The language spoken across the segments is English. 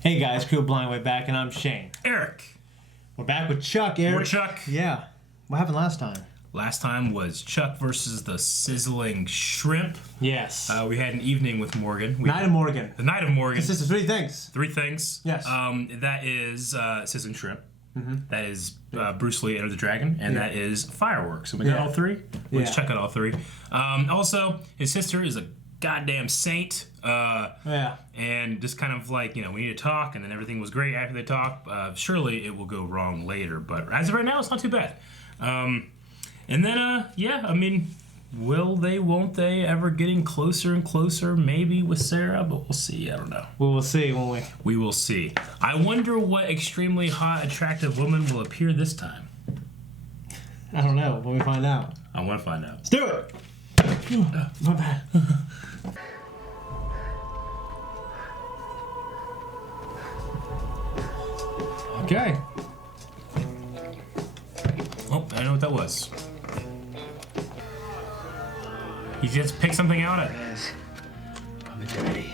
Hey guys, Crew Blind Way back, and I'm Shane. Eric. We're back with Chuck, Eric. We're Chuck. Yeah. What happened last time? Last time was Chuck versus the Sizzling Shrimp. Yes. We had an evening with Morgan. Night of Morgan. The Night of Morgan. This is three things. Three things. Yes. That is Sizzling Shrimp. Mm-hmm. That is Bruce Lee Enter the Dragon. And that is Fireworks. And we got all three? Let's check out all three. Also, his sister is a goddamn saint. And just kind of like, we need to talk, and then everything was great after they talk. Surely it will go wrong later, but as of right now, it's not too bad. And then, will they, won't they, ever getting closer and closer, maybe with Sarah, but we'll see. I don't know. We will see, won't we? We will see. I wonder what extremely hot, attractive woman will appear this time. I don't know. When we find out. I want to find out. Let's do it! My bad. Okay. Oh, I know what that was. You just picked something out of it. I'm daddy.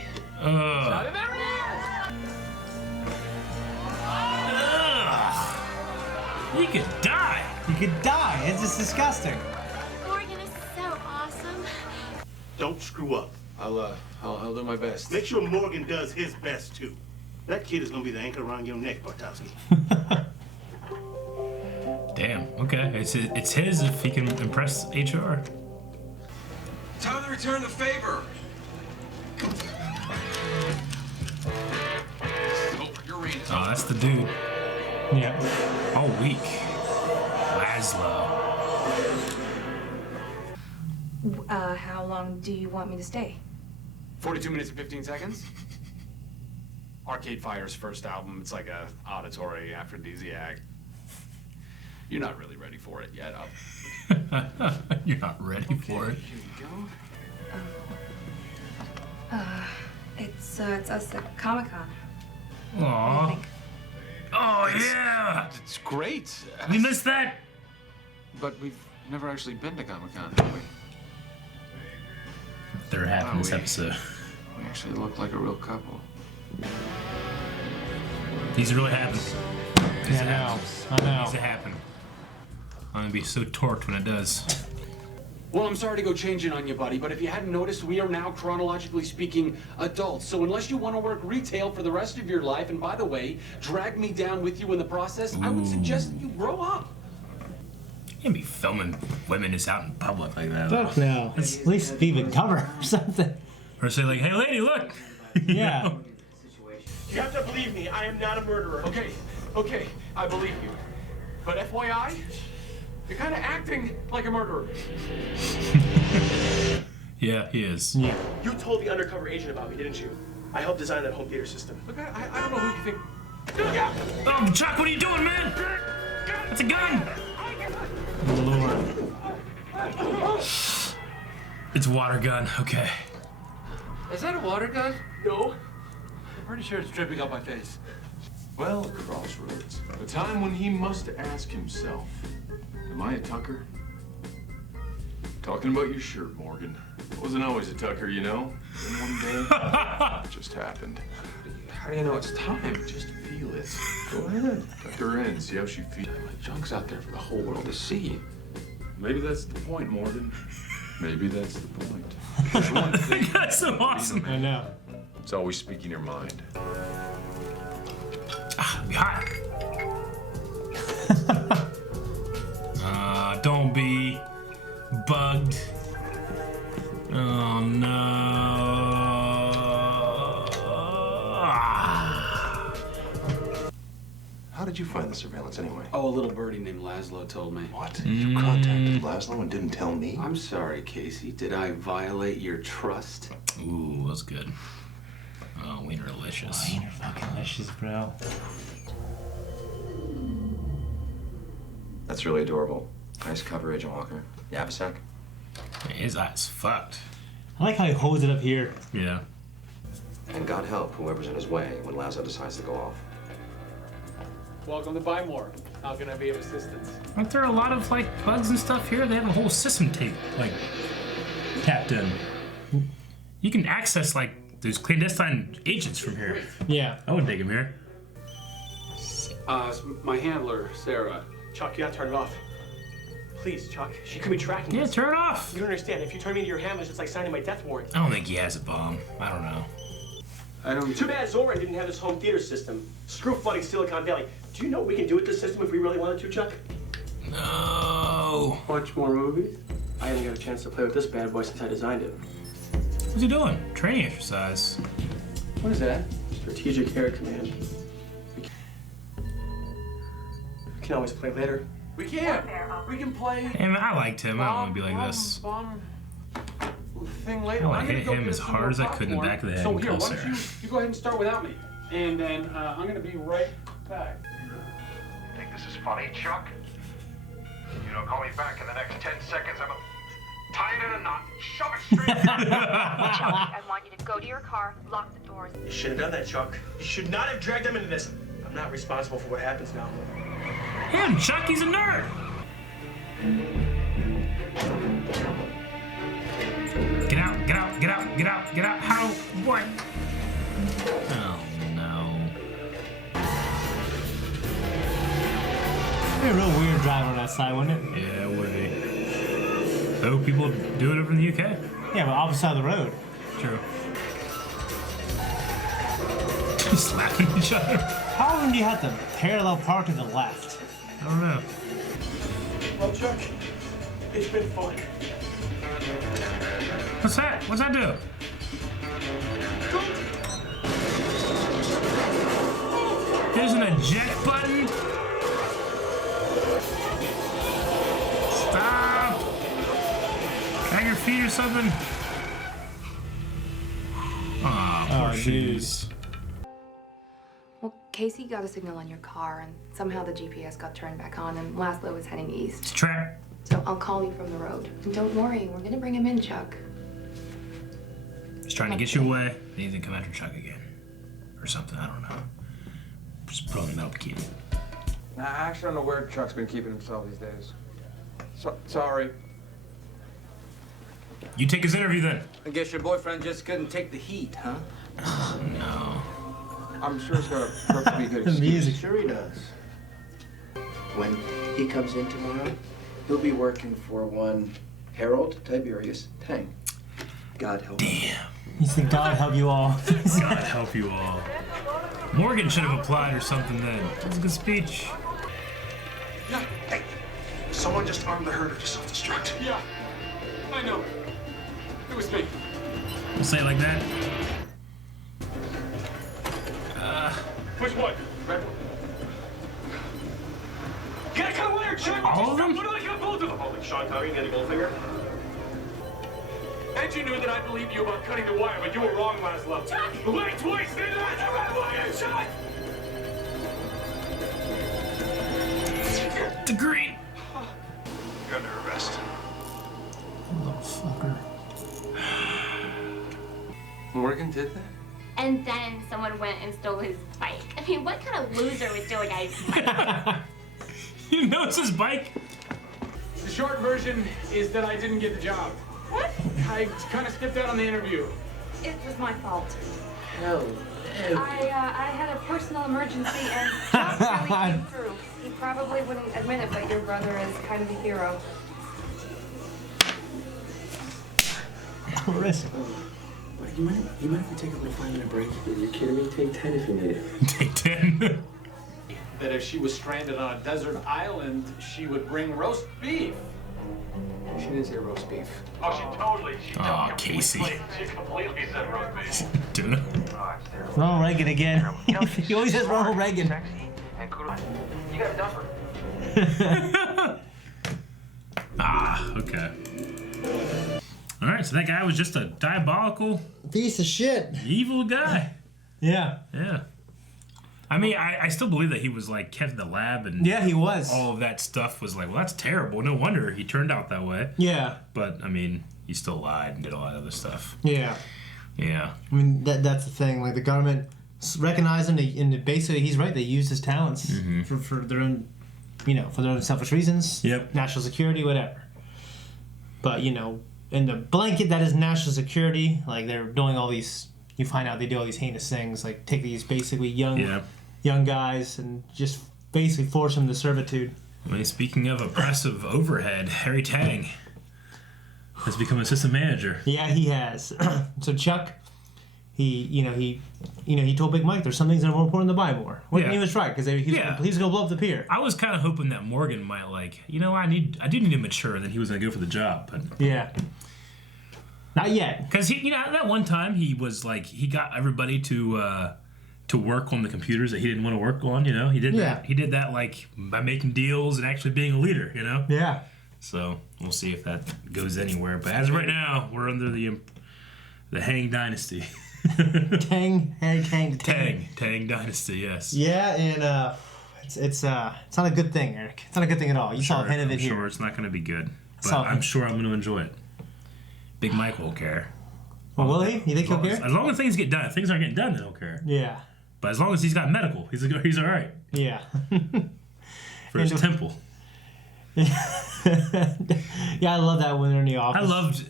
You could die. You could die. It's just disgusting. Morgan is so awesome. Don't screw up. I'll do my best. Make sure Morgan does his best too. That kid is gonna be the anchor around your neck, Bartowski. Damn. Okay. It's his if he can impress HR. Time to return the favor. Oh, that's the dude. Yeah. All week. Laszlo. How long do you want me to stay? 42 minutes and 15 seconds. Arcade Fire's first album. It's like a auditory aphrodisiac. You're not really ready for it yet. You're not ready for it. Here you go. It's us at Comic-Con. Aww. Oh, yeah! It's great. We missed that! But we've never actually been to Comic-Con, have we? They're having this episode. We actually look like a real couple. These really happen. Yeah, I know. I know. These happen. I'm gonna be so torqued when it does. Well, I'm sorry to go changing on you, buddy, but if you hadn't noticed, we are now, chronologically speaking, adults. So unless you want to work retail for the rest of your life, and by the way, drag me down with you in the process, I would suggest that you grow up. You can't be filming women just out in public like that. Fuck no. At least be the cover or something. Or say like, hey lady, look! Yeah. You have to believe me, I am not a murderer. Okay, I believe you. But FYI, you're kind of acting like a murderer. Yeah, he is. Yeah. You told the undercover agent about me, didn't you? I helped design that home theater system. Look, I don't know who you think. Oh, Chuck, what are you doing, man? That's a gun! Lord. It's a water gun, okay. Is that a water gun? No. I'm pretty sure it's dripping up my face. Well, crossroads. A time when he must ask himself, am I a Tucker? Talking about your shirt, Morgan. Wasn't always a Tucker, you know? Then one day, it just happened. How do you know it's time? Just feel it. Go ahead. Tuck her in, see how she feels. My junk's out there for the whole world to see. Maybe that's the point, Morgan. Maybe that's the point. There's one thing. That's so awesome. I know. It's always speaking your mind. Be hot. Don't be bugged. Oh no. How did you find the surveillance anyway? Oh, a little birdie named Laszlo told me. What? You contacted Laszlo and didn't tell me? I'm sorry, Casey. Did I violate your trust? Ooh, that's good. Oh, wienerlicious. Wiener fucking delicious, bro. That's really adorable. Nice cover, Agent Walker. You have a sec? His eyes fucked. I like how he holds it up here. Yeah. And God help whoever's in his way when Lazo decides to go off. Welcome to Buy More. How can I be of assistance? Aren't there a lot of like bugs and stuff here? They have a whole system tape like tapped in. You can access like there's clandestine agents from here. Yeah. I wouldn't take him here. My handler, Sarah. Chuck, you gotta turn it off. Please, Chuck. She could be tracking Yeah, us. turn it off. You don't understand. If you turn me into your handlers, it's like signing my death warrant. I don't think he has a bomb. I don't know. Too bad Zora didn't have this home theater system. Screw flooding Silicon Valley. Do you know what we can do with this system if we really wanted to, Chuck? No. Watch more movies? I haven't got a chance to play with this bad boy since I designed it. What's he doing? Training exercise. What is that? Strategic Air Command. We can always play later. We can. We can play. Hey, man, I liked him. I don't want to be like this. Thing later. I I'm gonna hit go him get as some hard more as I could in the popcorn. back of the head So and here, kill why don't Sarah. you go ahead and start without me, and then I'm gonna be right back. You think this is funny, Chuck? You don't call me back in the next 10 seconds, I'm tying in a knot. Shove it straight through. I want you to go to your car, lock the doors. You should have done that, Chuck. You should not have dragged them into this. I'm not responsible for what happens now. Him, Chuck, he's a nerd. Get out, get out, get out, get out, get out. How? What? Oh, no. It'd be a real weird drive on that side, wouldn't it? Yeah, it would be. Though people do it over in the UK. Yeah, but opposite side of the road. True. Slapping each other. How often do you have to parallel park to the left? I don't know. Well, Chuck, it's been fun. What's that? What's that do? There's an eject button. Stop. Drag your feet or something. Aw, poor shoes. Well, Casey got a signal on your car, and somehow the GPS got turned back on, and Laszlo was heading east. It's a trap. So I'll call you from the road. And don't worry, we're gonna bring him in, Chuck. He's trying to get you away. Then he's gonna come after Chuck again. Or something, I don't know. Just put on the metal bikini. Nah, I actually don't know where Chuck's been keeping himself these days. Sorry. You take his interview then. I guess your boyfriend just couldn't take the heat, huh? No. I'm sure it's gonna prove to be a good The excuse. music. Sure he does. When he comes in tomorrow, he'll be working for one Harold Tiberius Tang. God help him. Damn. He's the God help you all. God help you all. Morgan should have applied or something then. That was a good speech. Yeah. Hey, someone just armed the herder to self-destruct. Yeah, I know. It was me. Don't say it like that. Which one? Red one. Get a cut of wire, Chuck! All of them? What do I got both of them? Holy Sean Connery and Eddie Goldfinger. And you knew that I believed you about cutting the wire, but you were wrong, Laszlo. Chuck! Wait twice, then I the red wire, Chuck! The green. You're under arrest. Motherfucker. Morgan did that? And then someone went and stole his bike. I mean, what kind of loser would steal a guy's bike? You know it's his bike? The short version is that I didn't get the job. What? I kind of skipped out on the interview. It was my fault. Hell, I had a personal emergency, and Chuck really came through. He probably wouldn't admit it, but your brother is kind of a hero. Risk. you mind if we take a little 5-minute break? You're kidding me? Take 10 if you need it. Take 10. That if she was stranded on a desert island, she would bring roast beef. She didn't say roast beef. Oh, she totally. Aw, Casey. She completely said roast beef. Tuna. Ronald Reagan again. He always says Ronald Reagan. And Kuro, you got a duffer. Okay. Alright, so that guy was just a diabolical, Piece of shit. evil guy. Yeah. Yeah. I mean, I still believe that he was like kept in the lab and Yeah, he was. all of that stuff was like, well, that's terrible. No wonder he turned out that way. Yeah. But I mean, he still lied and did all that other stuff. Yeah. Yeah. I mean, that's the thing. Like, the government recognized him, and basically, he's right. They used his talents for their own, for their own selfish reasons. Yep. National security, whatever. But, in the blanket that is national security, like, they're doing all these you find out they do all these heinous things, like take these basically young guys and just basically force them to servitude. I mean, speaking of oppressive overhead, Harry Tang has become assistant manager. Yeah, he has. So Chuck, he told Big Mike there's some things that are more important than buy more. Well, he was right because he was going to blow up the pier. I was kind of hoping that Morgan might I do need to mature, and then he was going to go for the job. But yeah, not yet. Because that one time he was like he got everybody to work on the computers that he didn't want to work on. He did that. He did that like by making deals and actually being a leader. Yeah. So we'll see if that goes anywhere. But as of right now, we're under the Hang Dynasty. Tang Dynasty, yes. Yeah, and it's not a good thing, Eric. It's not a good thing at all. You saw a hint of it here. Sure, it's not going to be good. But I'm sure I'm going to enjoy it. Big Mike won't care. Well, will he? You think he'll care? As long as things get done. If things aren't getting done, then he'll care. Yeah. But as long as he's got medical, he's all right. Yeah. For his temple. Yeah, I love that when they're in the office.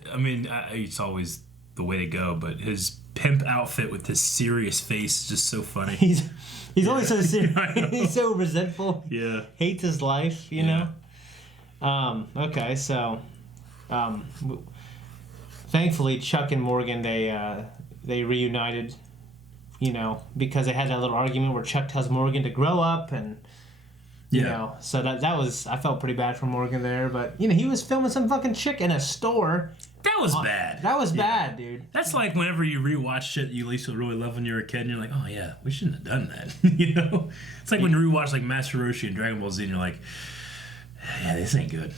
It's always the way to go, but his pimp outfit with his serious face is just so funny. He's always so serious. He's so resentful. Yeah. Hates his life, you know? Okay, so thankfully Chuck and Morgan, they reunited, because they had that little argument where Chuck tells Morgan to grow up and so that was, I felt pretty bad for Morgan there, but he was filming some fucking chick in a store. That was bad. That was bad, dude. That's like whenever you rewatch shit you used to really love when you were a kid, and you're like, oh yeah, we shouldn't have done that. It's like when you rewatch like Master Roshi and Dragon Ball Z, and you're like, yeah, this ain't good.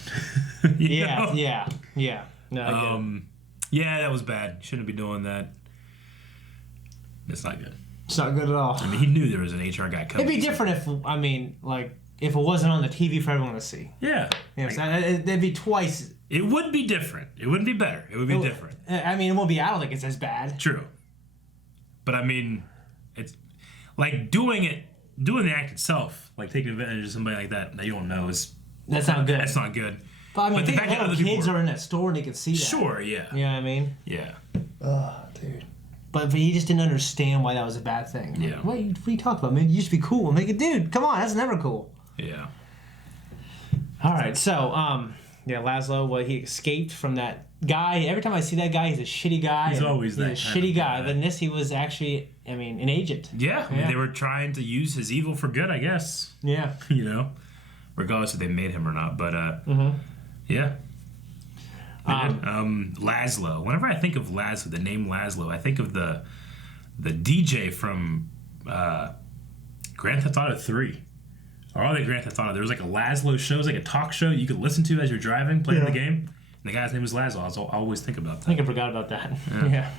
Yeah. No, yeah, that was bad. Shouldn't be doing that. It's not good. It's not good at all. I mean, he knew there was an HR guy coming. It'd be different if it wasn't on the TV for everyone to see. Yeah. It'd be twice. It would be different. It wouldn't be better. It would be different. I mean, it won't be. I don't think it's as bad. True. But I mean, it's like doing the act itself, like taking advantage of somebody like that you don't know that's not good. That's not good. But I mean, the fact that other kids are in that store and they can see that. Sure, yeah. You know what I mean? Yeah. Oh, dude. But he just didn't understand why that was a bad thing. Yeah. What are you talking about, man? You used to be cool. I'm like, dude, come on, that's never cool. Yeah. All right, so Laszlo, he escaped from that guy. Every time I see that guy, he's a shitty guy. He's always that a shitty guy. But in this, he was actually, an agent. Yeah, I mean, they were trying to use his evil for good, I guess. Yeah. Regardless if they made him or not. But yeah. Laszlo. Whenever I think of Laszlo, the name Laszlo, I think of the DJ from Grand Theft Auto 3. Or all the Grand Theft Auto. There was like a Laszlo show. It was like a talk show you could listen to as you're driving, playing the game. And the guy's name was Laszlo. I always think about that. I think I forgot about that. Yeah.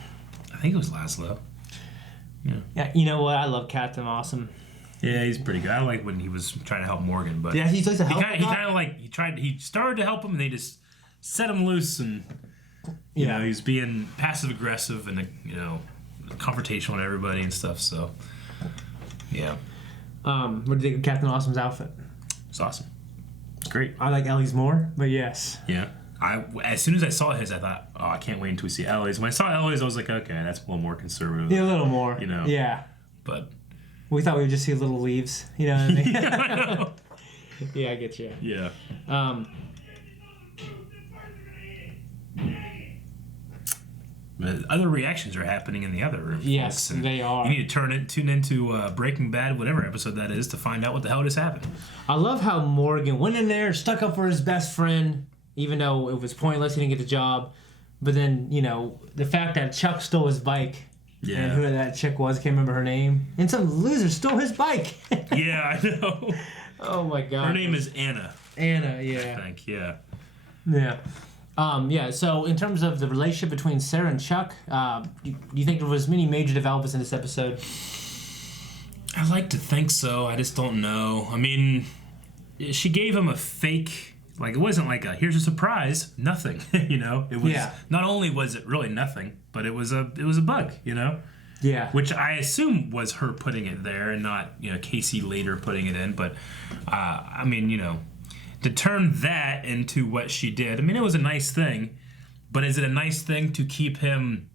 I think it was Laszlo. Yeah. You know what? I love Captain Awesome. Yeah, he's pretty good. I like when he was trying to help Morgan, but yeah, he's like to help. He started to help him, and they just set him loose, and he's being passive aggressive and confrontational with everybody and stuff. So yeah. What do you think of Captain Awesome's outfit? It's awesome. It's great. I like Ellie's more, but yes. Yeah. As soon as I saw his, I thought, oh, I can't wait until we see Ellie's. When I saw Ellie's, I was like, okay, that's a little more conservative. Yeah, a little more. Yeah. But we thought we would just see little leaves. You know what I mean? Yeah, I know. Yeah, I get you. Yeah. Other reactions are happening in the other room. Yes, they are. You need to tune into Breaking Bad, whatever episode that is, to find out what the hell just happened. I love how Morgan went in there, stuck up for his best friend, even though it was pointless, he didn't get the job. But then, the fact that Chuck stole his bike, and who that chick was, can't remember her name, and some loser stole his bike. Yeah, I know. Oh my God. Her name is Anna. Anna, yeah. I think, yeah. Yeah. So in terms of the relationship between Sarah and Chuck, do you think there was many major developments in this episode? I like to think so. I just don't know. I mean, she gave him a fake, like it wasn't like a here's a surprise, nothing. It was not only was it really nothing, but it was a bug. Yeah. Which I assume was her putting it there and not Casey later putting it in. But I mean to turn that into what she did, I mean, it was a nice thing, but is it a nice thing to keep him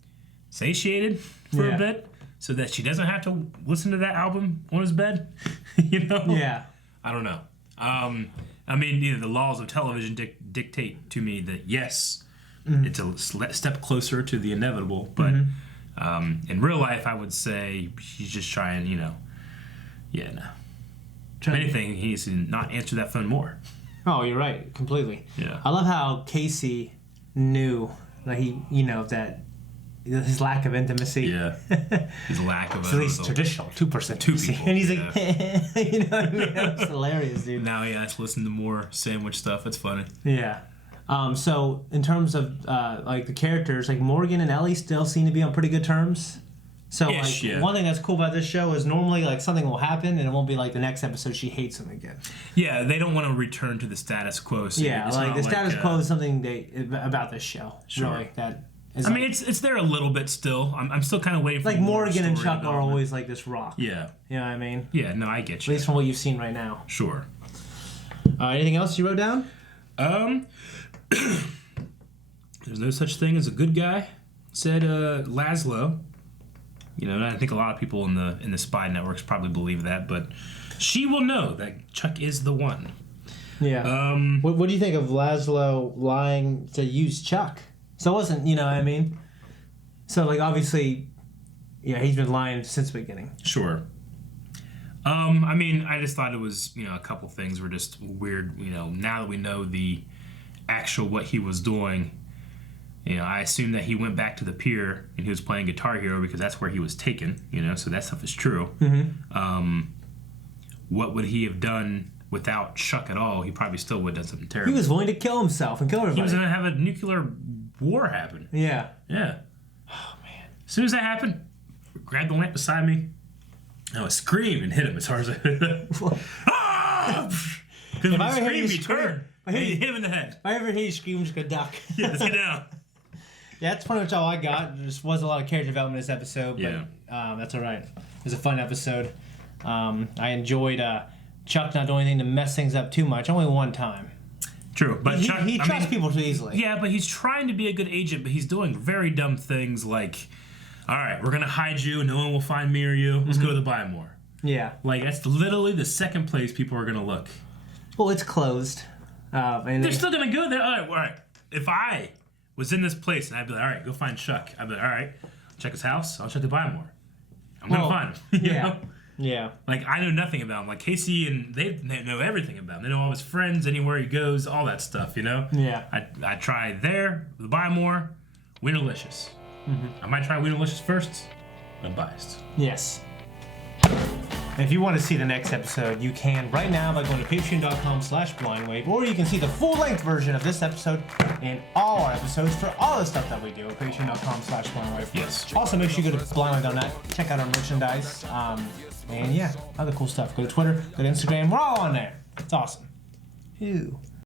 satiated for a bit so that she doesn't have to listen to that album on his bed. You know? Yeah. I don't know. I mean, the laws of television dictate to me that, yes, it's a step closer to the inevitable, but in real life, I would say he's just trying, no. If anything, he needs to not answer that phone more. Oh, you're right. Completely. Yeah. I love how Casey knew that that his lack of intimacy. Yeah. His lack of at least traditional 2% two intimacy. people. And he's like, you know what I mean? That's hilarious, dude. Now he has to listen to more sandwich stuff. It's funny. Yeah. So in terms of the characters, like Morgan and Ellie still seem to be on pretty good terms. So one thing that's cool about this show is normally something will happen and it won't be like the next episode she hates him again. Yeah, they don't want to return to the status quo. So the status quo is something about this show. Sure. Really, that. I mean, it's there a little bit still. I'm still kind of waiting for like Morgan and Chuck are always like this rock. Yeah. You know what I mean? Yeah, no, I get you. At least from what you've seen right now. Sure. Anything else you wrote down? There's no such thing as a good guy, said Laszlo. And I think a lot of people in the spy networks probably believe that, but she will know that Chuck is the one. Yeah. What do you think of Laszlo lying to use Chuck? So it wasn't, you know what I mean? So, obviously, he's been lying since the beginning. Sure. I mean, I just thought it was, a couple things were just weird, now that we know the actual what he was doing, I assumed that he went back to the pier and he was playing Guitar Hero because that's where he was taken, so that stuff is true. Mm-hmm. What would he have done without Chuck at all? He probably still would have done something terrible. He was willing to kill himself and kill everybody. He was going to have a nuclear war happen. Yeah. Yeah. Oh, man. As soon as that happened, grabbed the lamp beside me. I would scream and hit him as hard as I could. Ah! Because when he screamed, he turned. And he hit him in the head. If I ever hear you scream, I'm just going to duck. Yeah, let's get down. Yeah, that's pretty much all I got. There just wasn't a lot of character development in this episode, but that's all right. It was a fun episode. I enjoyed Chuck not doing anything to mess things up too much. Only one time. True, but he Chuck, trusts people too easily. Yeah, but he's trying to be a good agent, but he's doing very dumb things like, all right, we're going to hide you and no one will find me or you. Let's go to the Buy-More. Yeah. That's literally the second place people are going to look. Well, it's closed. And they're still going to go there. All right. If I was in this place and I'd be like, all right, go find Chuck. I'd be like, all right, check his house. I'll check the Buy-More. I'm going to find him. You know? Yeah. I know nothing about him. Casey and they know everything about him. They know all his friends, anywhere he goes, all that stuff, Yeah. I try there, the Buy-More, Winnerlicious. Mm-hmm. I might try Winnerlicious first. I'm biased. Yes. And if you want to see the next episode, you can right now by going to patreon.com/blindwave, or you can see the full-length version of this episode and all our episodes for all the stuff that we do at patreon.com/blindwave. Yes. Also, make sure you go to blindwave.net, check out our merchandise, and other cool stuff. Go to Twitter, go to Instagram. We're all on there. It's awesome. Ew.